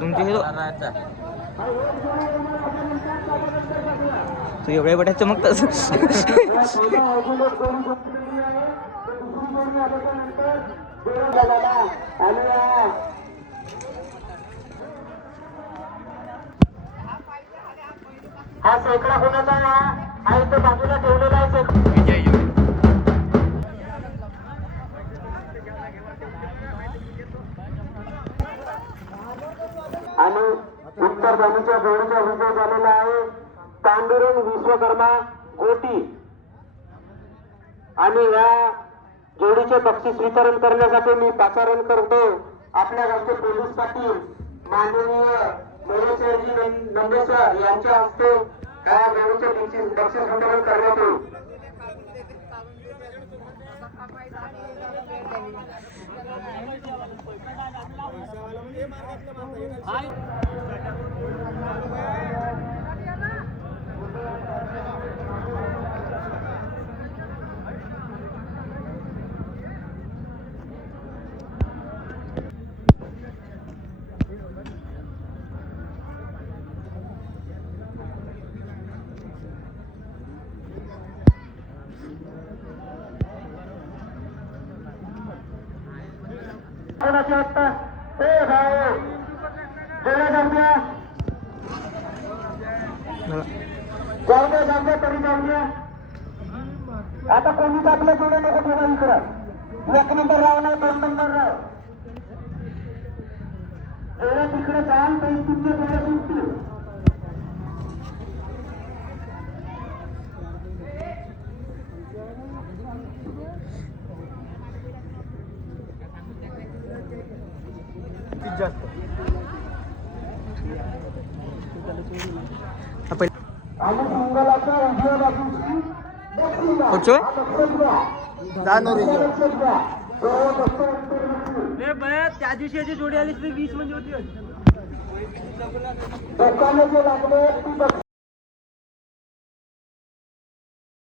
तुमचे हिरो तू एवढ्या बड्या चमकतास. हा सेकडा कोणाचा हा इथं बाजूला ठेवलेला आहे. आणि उत्तर धामीच्या जोडीचा विजय झालेला आहे पांडुरंग विश्वकर्मा गोटी. आणि या जोडीचे बक्षीस वितरण करण्यासाठी मी पाचारण करतो आपल्या गावचे पोलीस पाटील माननीय नरेशजी नंदेश्वर यांच्या हस्ते या जोडीचे बक्षीस वितरण करण्यात येईल. आता कोणीच आपल्या जोडे नको ठेवा इकडं. एक नंबर राव नाही 2 नंबर राव जोडे तिकडे जाल तर तुमचे जोडे सुटतील. आणि सिंगलाच्या उजव्या बाजूची त्या दिवशी याची जोडी आली 20 म्हणजे होती. लोकांना जे लागले ती